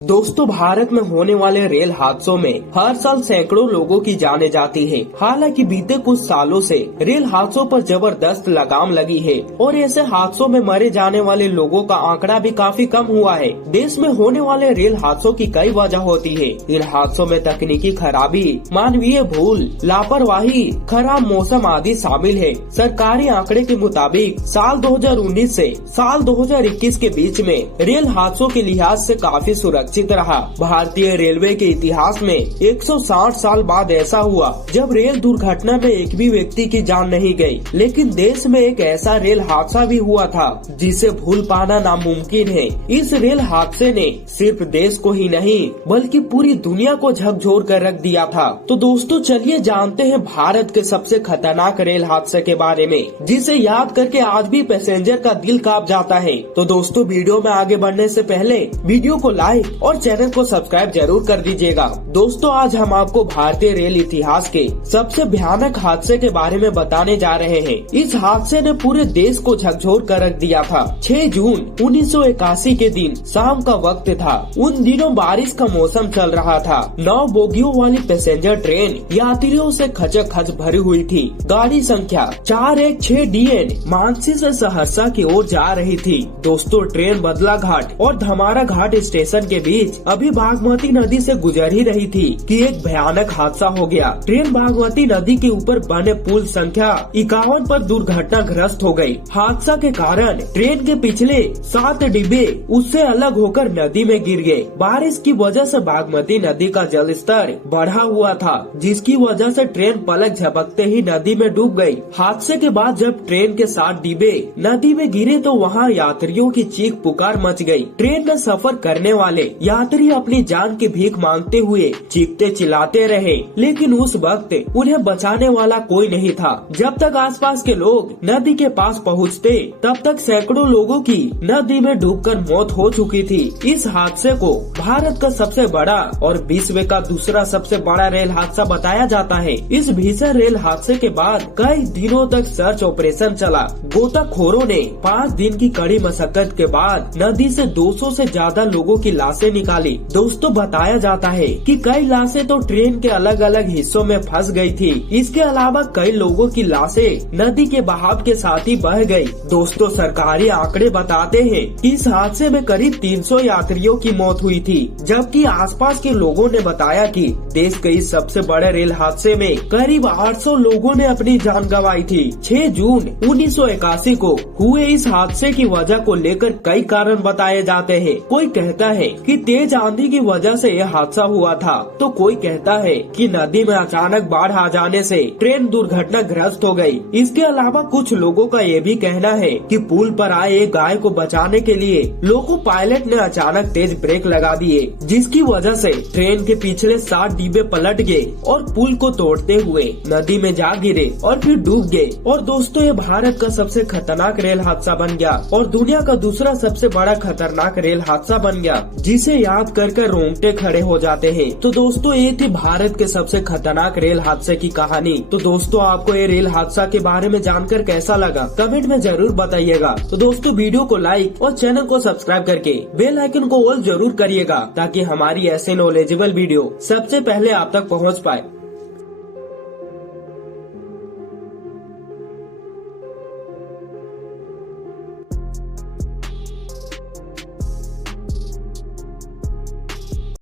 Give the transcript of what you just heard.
दोस्तों, भारत में होने वाले रेल हादसों में हर साल सैकड़ों लोगों की जाने जाती है। हालांकि बीते कुछ सालों से रेल हादसों पर जबरदस्त लगाम लगी है और ऐसे हादसों में मरे जाने वाले लोगों का आंकड़ा भी काफी कम हुआ है। देश में होने वाले रेल हादसों की कई वजह होती है। इन हादसों में तकनीकी खराबी, मानवीय भूल, लापरवाही, खराब मौसम आदि शामिल है। सरकारी आंकड़े के मुताबिक साल 2019 से साल 2021 के बीच में रेल हादसों के लिहाज से काफी सुरक्षित रहा। भारतीय रेलवे के इतिहास में 160 साल बाद ऐसा हुआ जब रेल दुर्घटना में एक भी व्यक्ति की जान नहीं गई। लेकिन देश में एक ऐसा रेल हादसा भी हुआ था जिसे भूल पाना नामुमकिन है। इस रेल हादसे ने सिर्फ देश को ही नहीं बल्कि पूरी दुनिया को झकझोर कर रख दिया था। तो दोस्तों, चलिए जानते हैं भारत के सबसे खतरनाक रेल हादसे के बारे में, जिसे याद करके आज भी पैसेंजर का दिल कांप जाता है। तो दोस्तों, वीडियो में आगे बढ़ने से पहले वीडियो को लाइक और चैनल को सब्सक्राइब जरूर कर दीजिएगा। दोस्तों, आज हम आपको भारतीय रेल इतिहास के सबसे भयानक हादसे के बारे में बताने जा रहे हैं। इस हादसे ने पूरे देश को झकझोर कर रख दिया था। 6 जून 1981 के दिन शाम का वक्त था। उन दिनों बारिश का मौसम चल रहा था। 9 बोगियों वाली पैसेंजर ट्रेन यात्रियों से खचखच भरी हुई थी। गाड़ी संख्या 416 DN मानसी से सहरसा की ओर जा रही थी। दोस्तों, ट्रेन बदला घाट और धमारा घाट स्टेशन के बीच अभी बागमती नदी से गुजर ही रही थी कि एक भयानक हादसा हो गया। ट्रेन बागमती नदी के ऊपर बने पुल संख्या 51 पर दुर्घटनाग्रस्त हो गई। हादसा के कारण ट्रेन के पिछले 7 डिब्बे उससे अलग होकर नदी में गिर गए। बारिश की वजह से बागमती नदी का जल स्तर बढ़ा हुआ था, जिसकी वजह से ट्रेन पलक झपकते ही नदी में डूब गई। हादसे के बाद जब ट्रेन के 7 डिब्बे नदी में गिरे तो वहाँ यात्रियों की चीख पुकार मच गई। ट्रेन में सफर करने वाले यात्री अपनी जान की भीख मांगते हुए चीखते चिल्लाते रहे, लेकिन उस वक्त उन्हें बचाने वाला कोई नहीं था। जब तक आसपास के लोग नदी के पास पहुंचते, तब तक सैकड़ों लोगों की नदी में डूबकर मौत हो चुकी थी। इस हादसे को भारत का सबसे बड़ा और विश्व का दूसरा सबसे बड़ा रेल हादसा बताया जाता है। इस भीषण रेल हादसे के बाद कई दिनों तक सर्च ऑपरेशन चला। गोताखोरों ने 5 दिन की कड़ी मशक्कत के बाद नदी से 200 से ज्यादा लोगों की लाशें निकाली। दोस्तों, बताया जाता है कि कई लाशें तो ट्रेन के अलग अलग हिस्सों में फंस गई थी। इसके अलावा कई लोगों की लाशें नदी के बहाव के साथ ही बह गई। दोस्तों, सरकारी आंकड़े बताते हैं कि इस हादसे में करीब 300 यात्रियों की मौत हुई थी, जबकि आसपास के लोगों ने बताया कि देश के इस सबसे बड़े रेल हादसे में करीब 800 लोगों ने अपनी जान गंवाई थी। 6 जून 1981 को हुए इस हादसे की वजह को लेकर कई कारण बताए जाते हैं। कोई कहता है कि तेज आंधी की वजह से यह हादसा हुआ था, तो कोई कहता है कि नदी में अचानक बाढ़ आ जाने से ट्रेन दुर्घटनाग्रस्त हो गई। इसके अलावा कुछ लोगों का ये भी कहना है कि पुल पर आए एक गाय को बचाने के लिए लोको पायलट ने अचानक तेज ब्रेक लगा दिए, जिसकी वजह से ट्रेन के पिछले 7 डिब्बे पलट गए और पुल को तोड़ते हुए नदी में जा गिरे और फिर डूब गए। और दोस्तों, ये भारत का सबसे खतरनाक रेल हादसा बन गया और दुनिया का दूसरा सबसे बड़ा खतरनाक रेल हादसा बन गया, जिसे याद कर रोंगटे खड़े हो जाते हैं। तो दोस्तों, ये थी भारत के सबसे खतरनाक रेल हादसे की कहानी। तो दोस्तों, आपको ये रेल हादसा के बारे में जानकर कैसा लगा, कमेंट में जरूर बताइएगा। तो दोस्तों, वीडियो को लाइक और चैनल को सब्सक्राइब करके बेल आइकन को ऑल जरूर करिएगा, ताकि हमारी ऐसे नॉलेजेबल वीडियो सबसे पहले आप तक पहुँच पाए।